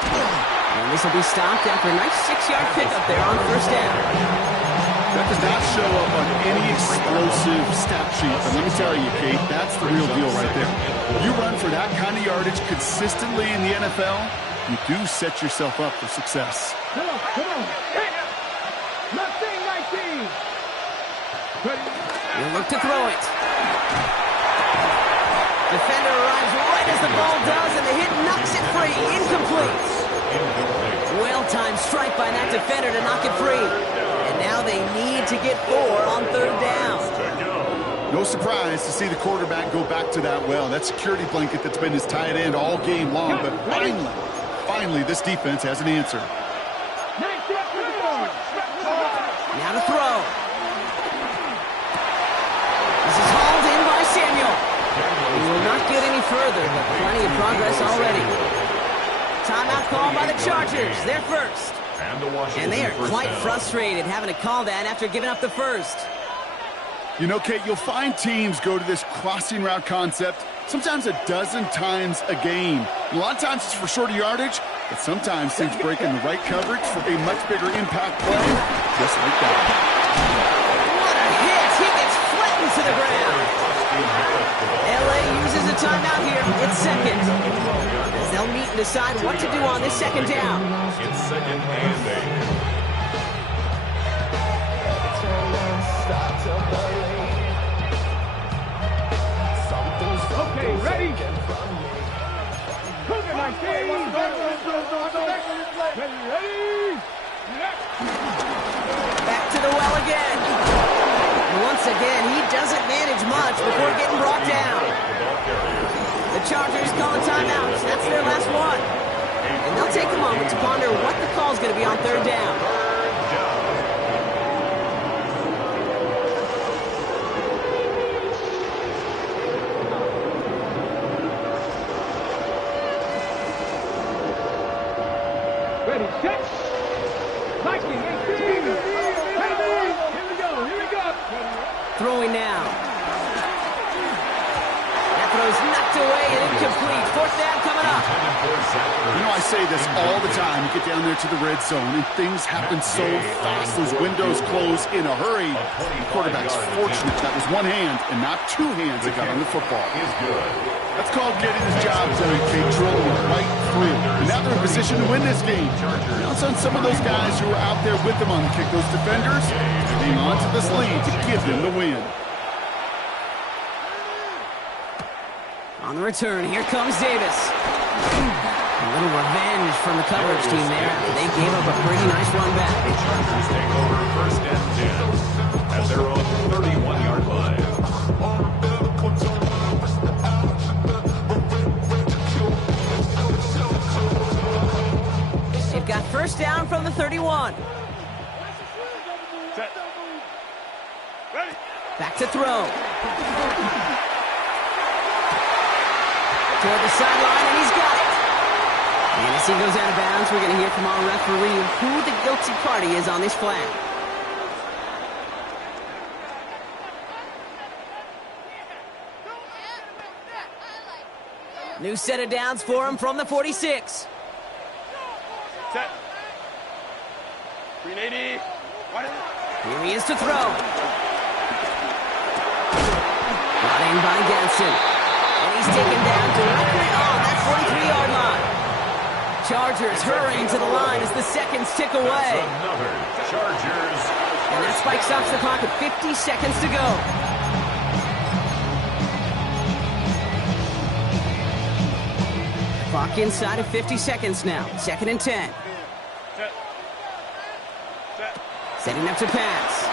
And this will be stopped after a nice 6-yard pickup there on 1st down. That does not show up on any explosive stat sheet, but let me tell you, Kate, that's the real deal right there. You run for that kind of yardage consistently in the NFL, you do set yourself up for success. Come on. Nothing 19. He'll look to throw it. Defender arrives right as the ball does, and the hit knocks it free. Incomplete. Well-timed strike by that defender to knock it free. And now they need to get 4 on 3rd down. No surprise to see the quarterback go back to that well. That security blanket that's been his tight end all game long. But finally, this defense has an answer. Now to throw. This is hauled in by Samuel. He will not get any further, but plenty of progress already. Timeout called by the Chargers. They're first. And they are quite frustrated having to call that after giving up the first. You know, Kate, you'll find teams go to this crossing route concept sometimes a dozen times a game. And a lot of times it's for shorter yardage, but sometimes things break in the right coverage for a much bigger impact play, just like that. What a hit! He gets flattened to the ground. LA uses a timeout here. It's second. As they'll meet and decide what to do on this second down. It's second and 8. Okay, ready? Back to the well again. And once again, he doesn't manage much before getting brought down. The Chargers call a timeout. That's their last one. And they'll take a moment to ponder what the call's going to be on third down. Ready, set. Viking, 18. Here we go. Throwing now. That throw's knocked away and incomplete. Fourth down coming up. You know, I say this all the time. You get down there to the red zone, and things happen so fast. Those windows close in a hurry. The quarterback's fortunate that was one hand and not two hands that got on the football. That's called getting his job done, Kate, drilling right through. And now they're in position to win this game. Now it's on some of those guys who are out there with them on the kick, those defenders, to hang on to this lead to give them the win. On the return, here comes Davis. A little revenge from the coverage team there after they gave up a pretty nice run back. The Chargers take over first and 10 at their own 31-yard line. They've got first down from the 31. Set. Ready? Back to throw. Toward the sideline, and he's got it. And as he goes out of bounds, we're going to hear from our referee who the guilty party is on this flag. New set of downs for him from the 46. Set. 380. Here he is to throw. Brought in by Ganson. And he's taken down directly on that 43-yard line. Chargers hurrying to the line as the seconds tick away. Another Chargers. And that spike stops the clock at 50 seconds to go. Clock inside of 50 seconds now. Second and 10. Set. Setting up to pass.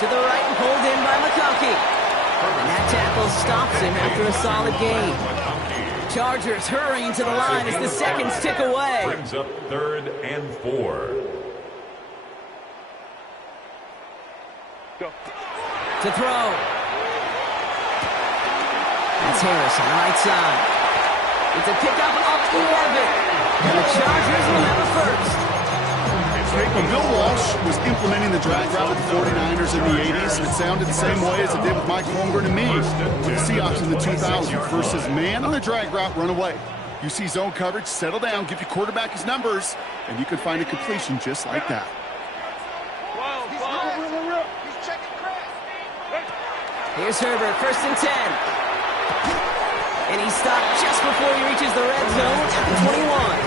To the right and pulled in by McConkey. And that tackle stops him after a solid gain. Chargers hurrying to the line as the seconds tick away. Brings up third and 4. Go. To throw. That's Harris on the right side. It's a pickup of 11. And the Chargers will have a first. When Bill Walsh was implementing the drag route with the 49ers in the 80s, it sounded the same way as it did with Mike Holmgren and me with the Seahawks in the 2000s versus man on the drag route, run away. You see zone coverage, settle down, give your quarterback his numbers, and you can find a completion just like that. Here's Herbert, first and 10. And he stopped just before he reaches the red zone at the 21.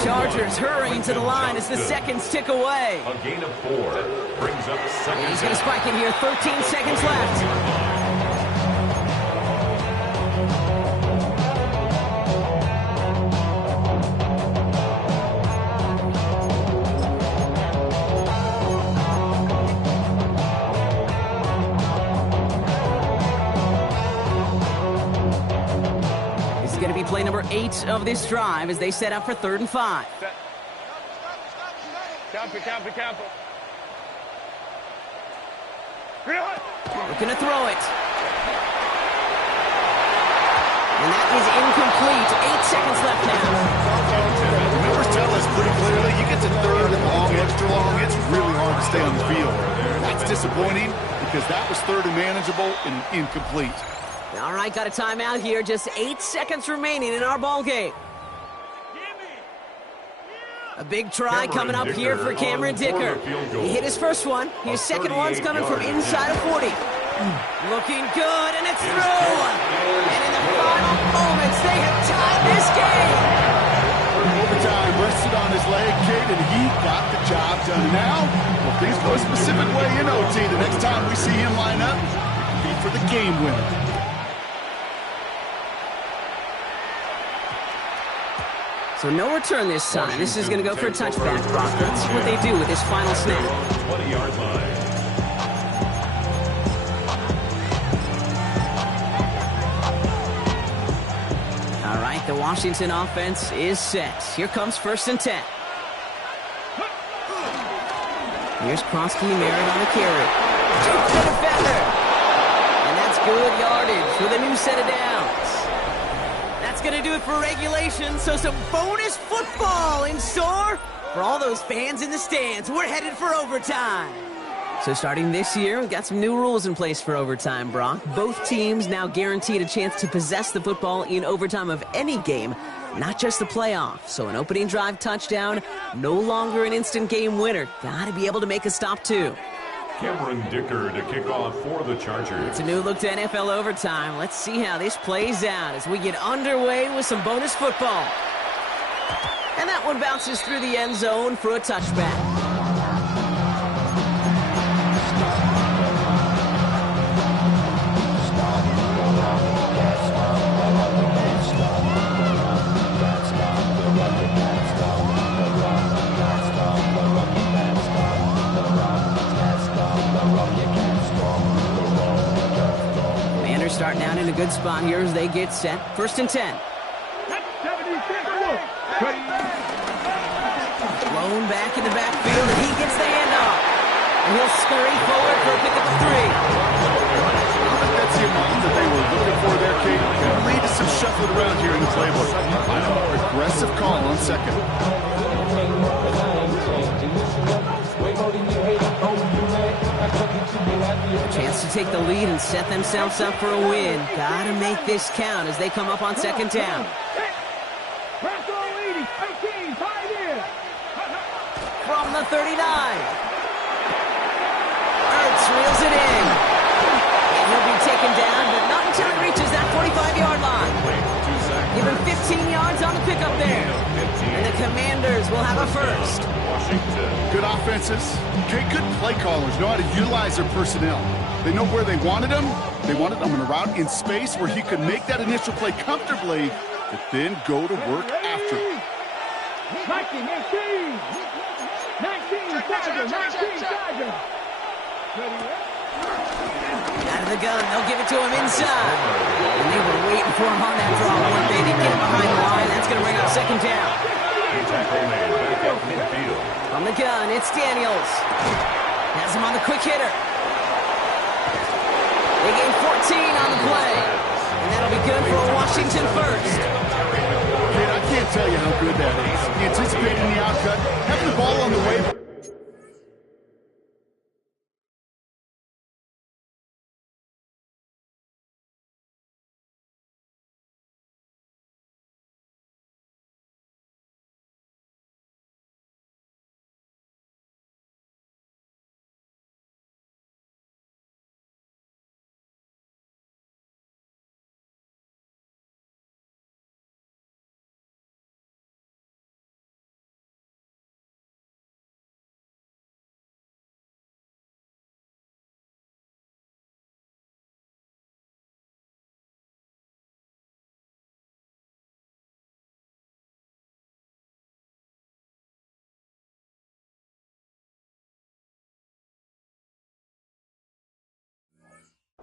Chargers hurrying to the line as the seconds tick away. A gain of 4 brings up second. And he's going to spike it here, 13 seconds left. going to be play number 8 of this drive as they set up for 3rd and 5. Campo. Looking to throw it. And that is incomplete. 8 seconds left now. The numbers tell us pretty clearly, you get to 3rd and long, extra long, it's really hard to stay on the field. That's disappointing because that was 3rd and manageable and incomplete. All right, got a timeout here. Just 8 seconds remaining in our ball game. A big try coming up here for Cameron Dicker. He hit his first one. His second one's coming from inside of 40. Looking good, and it's through. And in the final moments, they have tied this game. Overtime rested on his leg, Kate, and he got the job done. Now, if things go a specific way in OT, the next time we see him line up, it could be for the game winner. So no return this time. This is going to go for a touchback, Brock. Let's see what they do with this final snap. 20-yard line. All right, the Washington offense is set. Here comes 1st and 10. Here's Kronsky Merritt on the carry. Jukes the defender. And that's good yardage with a new set of downs. That's going to do it for regulation, so some bonus football in store for all those fans in the stands. We're headed for overtime. So starting this year, we've got some new rules in place for overtime, Brock. Both teams now guaranteed a chance to possess the football in overtime of any game, not just the playoffs. So an opening drive touchdown, no longer an instant game winner. Got to be able to make a stop, too. Cameron Dicker to kick off for the Chargers. It's a new look to NFL overtime. Let's see how this plays out as we get underway with some bonus football. And that one bounces through the end zone for a touchback. Starting out in a good spot here as they get set. 1st and 10. Blown back in the backfield, and he gets the handoff. And he'll scurry forward for a pickup of 3. I think that's the amount that they were looking for there, Kate. Could lead to some shuffling around here in the playbook. Find a more aggressive call on 2nd. A chance to take the lead and set themselves up for a win. Gotta make this count as they come up on 2nd down. From the 39. Ertz reels it in. And he'll be taken down, but not until he reaches that 45-yard line. Give him 15 yards on the pickup there. And the Commanders will have a first. Good offenses. Okay, good play callers know how to utilize their personnel. They know where they wanted them. They wanted them in a route in space where he could make that initial play comfortably, but then go to work after. 19, Tiger. Out of the gun, they'll give it to him inside. And they were waiting for him on that draw, weren't they? They get him behind the line. That's going to bring up 2nd down. Tackle made back at midfield. From the gun, it's Daniels. Has him on the quick hitter. They gain 14 on the play. And that'll be good for a Washington first. Kid, I can't tell you how good that is. Anticipating the outcut, having the ball on the way.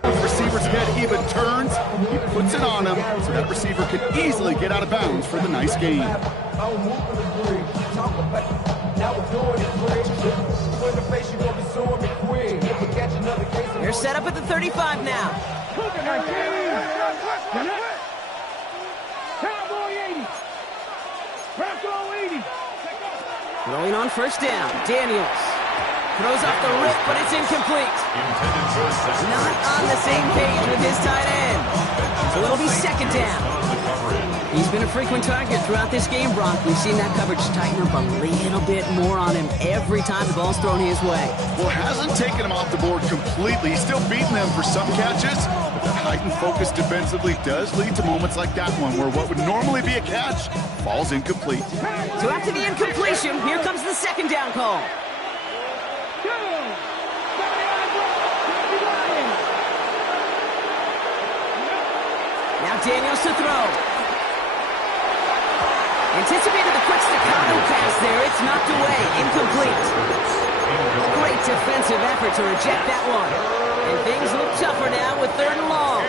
The receiver's head even turns. He puts it on him, so that receiver can easily get out of bounds for the nice gain. They're set up at the 35 now. Throwing on first down, Daniels. Throws off the rip, but it's incomplete. Not on the same page with his tight end. So it'll be second down. He's been a frequent target throughout this game, Brock. We've seen that coverage tighten up a little bit more on him every time the ball's thrown his way. Well, hasn't taken him off the board completely. He's still beating them for some catches. But that heightened focus defensively does lead to moments like that one, where what would normally be a catch falls incomplete. So after the incompletion, here comes the second down call. Now Daniels to throw. Anticipated the quick staccato pass there. It's knocked away. Incomplete. Great defensive effort to reject that one. And things look tougher now with 3rd and long.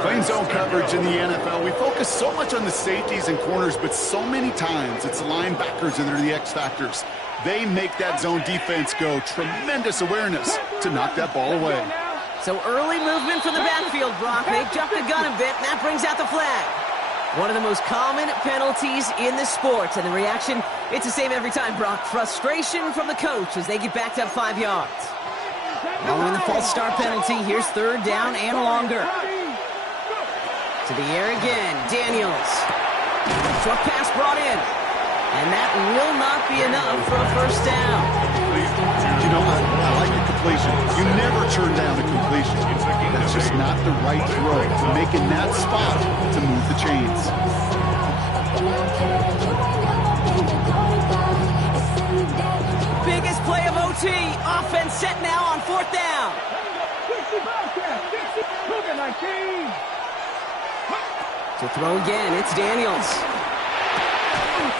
Playing zone coverage in the NFL, we focus so much on the safeties and corners, but so many times it's the linebackers that are the X factors. They make that zone defense go. Tremendous awareness to knock that ball away. So early movement from the backfield, Brock. They jumped the gun a bit, and that brings out the flag. One of the most common penalties in the sport, and the reaction, it's the same every time, Brock. Frustration from the coach as they get backed up 5 yards. Following the false start penalty, here's 3rd down and longer. To the air again, Daniels. Short pass brought in. And that will not be enough for a first down. You know, I like the completion. You never turn down a completion. That's just not the right throw to make in that spot to move the chains. Biggest play of OT. Offense set now on 4th down. To throw again, it's Daniels.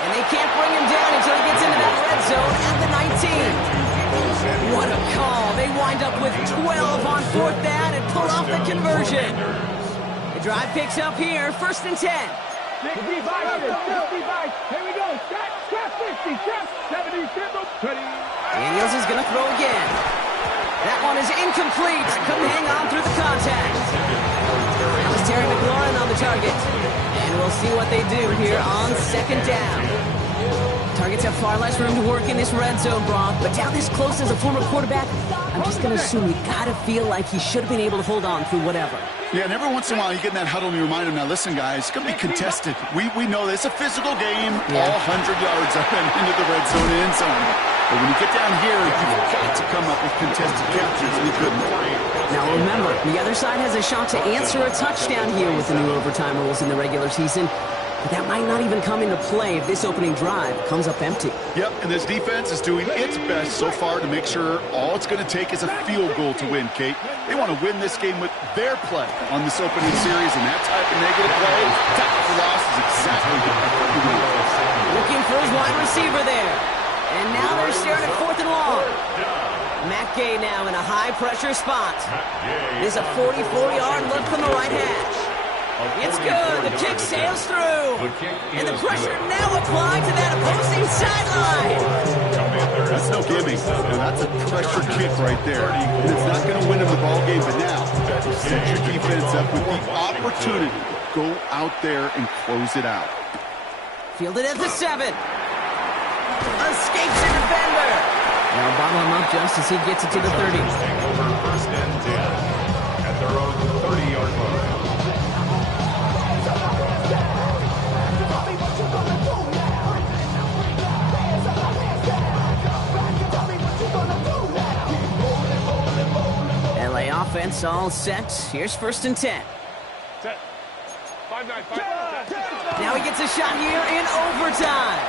And they can't bring him down until he gets into that red zone at the 19. What a call. They wind up with 12 on 4th down and pull off the conversion. The drive picks up here, 1st and 10. Here we go. Trap 50, trap 70, Daniels is going to throw again. That one is incomplete. Couldn't hang on through the contact. That was Terry McLaurin on the target. And we'll see what they do here on 2nd down. Targets have far less room to work in this red zone, Brock. But down this close as a former quarterback, I'm just going to assume you got to feel like he should have been able to hold on through whatever. Yeah, and every once in a while you get in that huddle and you remind him, now listen, guys, it's going to be contested. We know this. It's a physical game, all 100 yards up and into the red zone and end zone. But when you get down here, you've got to come up with contested captures, and you couldn't. Now remember, the other side has a shot to answer a touchdown here with the new overtime rules in the regular season. But that might not even come into play if this opening drive comes up empty. Yep, and this defense is doing its best so far to make sure all it's going to take is a field goal to win, Kate. They want to win this game with their play on this opening series, and that type of negative play, tackle for loss, is exactly what they want. Looking for his wide receiver there. And now they're staring at 4th and long. Matt Gay now in a high-pressure spot. There's a 44-yard look from the right hash. It's good. The kick sails through. And the pressure now applied to that opposing sideline. That's no gimme. And that's a pressure kick right there. And it's not going to win him the ball game, but now set your defense up with the opportunity to go out there and close it out. Fielded at the 7. Escapes a defender. Now bottle him up just as he gets it to the 30. Over 1st and 10 at their own 30-yard line. LA offense all set. Here's 1st and 10. Set. 5-9, 5-9. Now he gets a shot here in overtime.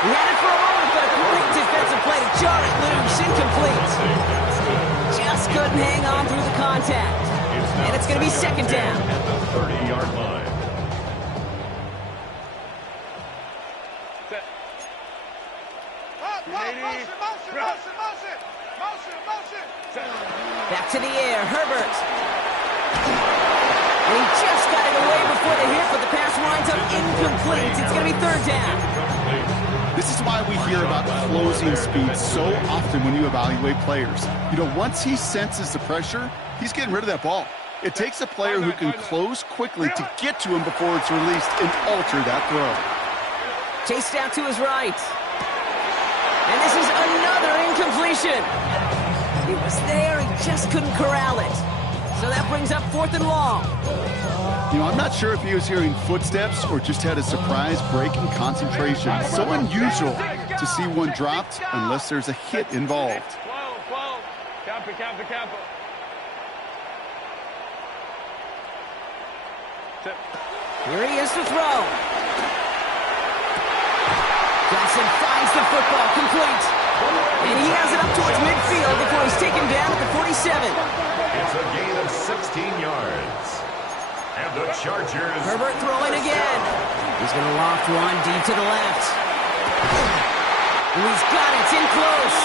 He had it for a moment, but a great defensive play to jar it loose. Incomplete. Just couldn't hang on through the contact. And it's going to be 2nd down. At the 30-yard line. Set. Motion. Back to the And he just got it away before the hit, but the pass winds up incomplete. It's going to be third down. This is why we hear about closing speed so often when you evaluate players. You know, once he senses the pressure, he's getting rid of that ball. It takes a player who can close quickly to get to him before it's released and alter that throw. Chased out to his right. And this is another incompletion. He was there, he just couldn't corral it. So that brings up 4th and long. You know, I'm not sure if he was hearing footsteps or just had a surprise break in concentration. So unusual to see one dropped unless there's a hit involved. 12. Campo. Here he is to throw. Johnson finds the football, complete. And he has it up towards midfield before he's taken down at the 47. It's a gain of 16 yards. And the Chargers... Herbert throwing again. He's going to loft one deep to the left. And he's got it. It's in close.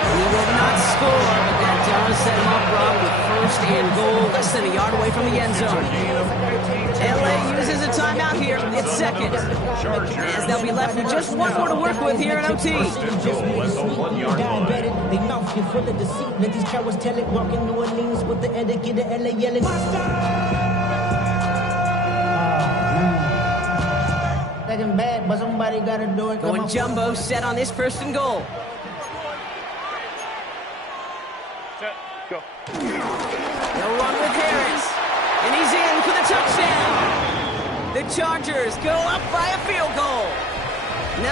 He will not score, but that does set him up wrong with 1st and goal, less than a yard away from the end zone. LA uses a timeout here. It's 2nd. As they'll be left with just 1 more to work with here in OT. First and goal at the 1 yard line. They mouth you full of deceit. Let these cowards tell it. Walking New Orleans with the etiquette of LA yelling. Second bad, but somebody got to do it. Going jumbo set on this 1st and goal. Set. Go. They'll run with Harris. And he's in for the touchdown. The Chargers go up by a field goal.